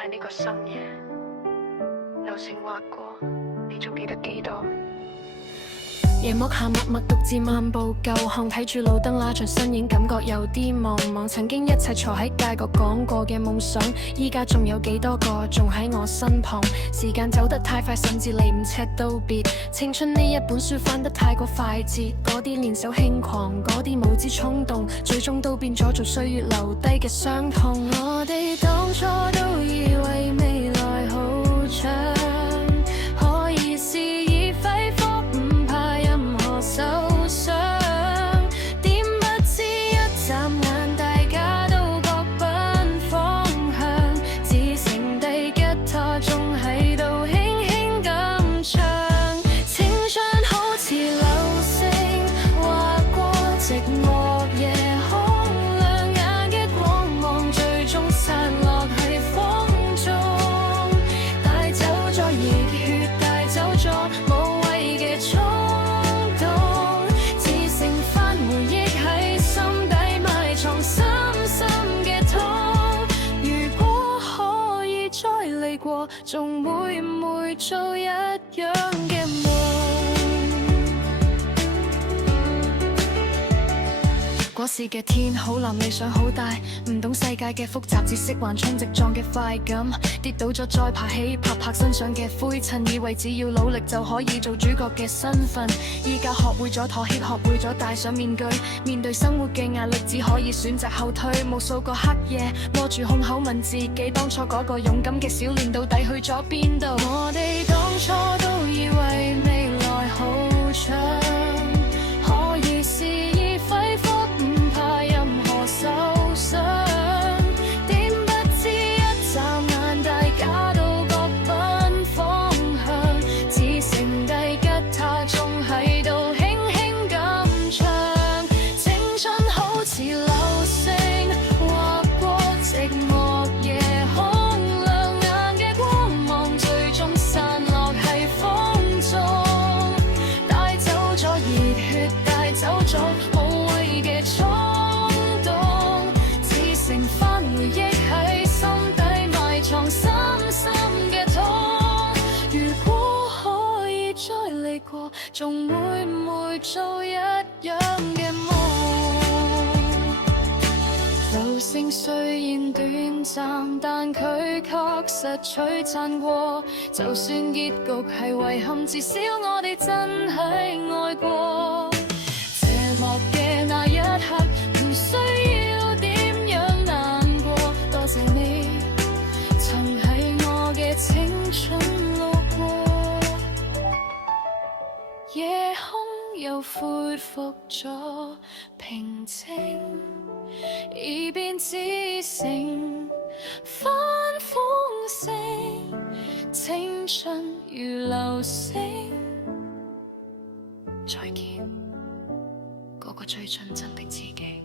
喺呢個深夜，流星劃過，你仲記得幾多？夜幕下默默獨自漫步舊巷，睇住路燈拉長身影，感覺有啲茫茫。曾經一齊坐喺街角講過嘅夢想，依家仲有幾多個仲喺我身旁？時間走得太快，甚至嚟唔切道別。青春呢一本書翻得太過快捷，嗰啲年少輕狂，嗰啲無知衝動，最終都變咗做歲月留低嘅傷痛。我哋當初都以為未來好長，可以肆意揮霍，受傷，點不知一眨眼，大家都各奔方向，自成地吉他仲喺度輕輕咁唱。青春好似流星劃過寂寞夜空，亮眼嘅光芒最終散落喺風中，帶走咗熱血，帶走咗無謂嘅衝。仲會唔會做一樣嘅夢？嗰時嘅天好藍，理想好大，唔懂世界嘅複雜，只識橫衝直撞嘅快感。跌倒咗再爬起，拍拍身上嘅灰塵，以為只要努力就可以做主角嘅身份。依家學會咗妥協，學會咗戴上面具，面對生活嘅壓力只可以選擇後退。無數個黑夜摸住胸口問自己，當初嗰個勇敢嘅小年到底去咗邊度？我哋當初都以為未來好長，可以肆意揮霍，唔怕任何受傷。點不知一眨眼，大家都各奔方向，自成地吉他仲喺度輕輕咁唱。青春好似流星劃過寂寞夜空，亮眼嘅光芒最終散落喺風中，帶走咗熱血，帶走咗無謂嘅衝動，自成返回憶喺心底埋藏深深嘅痛。如果可以再嚟過，仲會唔會做一樣嘅夢？流星雖然短暫，但佢確實璀璨過。就算結局係遺憾，至少我哋真係愛過。謝幕嘅那一刻，唔需要點樣難過。多謝你曾喺我嘅青春路過，夜空又恢復咗平靜，耳邊只剩翻風聲，青春如流星。再見，嗰個最純真的自己。